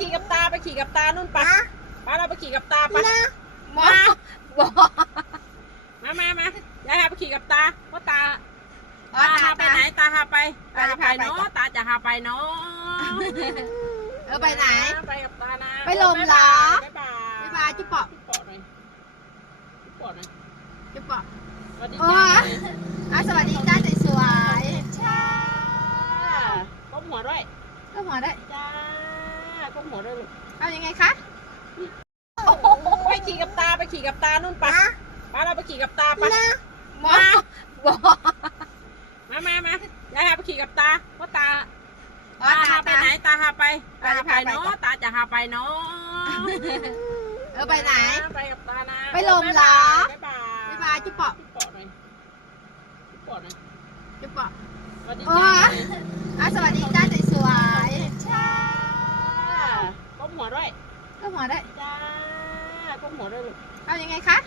ขี่กับตาไปขี่กับตานู่นปะป้าเราไปขี่กับตาปะมาบอก มายายพาไปขี่กับตาเพราะตา ตา ไปไหนตาพาไปเนาะตาจะพาไปเนาะ ไปไหน ไปกับตานะ ไปลมเหรอ บ๊ายบาย บ๊ายบายจุ๊บปะ จุ๊บปะหน่อยจุ๊บปะหน่อย จุ๊บปะ สวัสดี โอ้ จ้า สวัสดีจ้าสวย จ้าก้มหัวด้วย ๆก็หัวได้ จ้าก้มหัวด้วยลูก เอายังไงคะ ไปขี่กับตาไปขี่กับตานู่นปะป้าเราไปขี่กับตาปะ บอก มายายพาไปขี่กับตาเพราะตา ตา ไปไหนตาพาไป ตาจะพาไป เนาะตาจะพาไปเนาะ ไปไหน ไปกับตานะ ไปลมเหรอ บ๊ายบาย บ๊ายบายจุ๊บปะ จุ๊บปะหน่อยจุ๊บปะหน่อย จุ๊บปะ สวัสดี โอ้ จ้า สวัสดีจ้าสวย จ้าก้มหัวด้วย ๆก็หัวได้ จ้าก้มหัวด้วยลูก เอายังไงคะ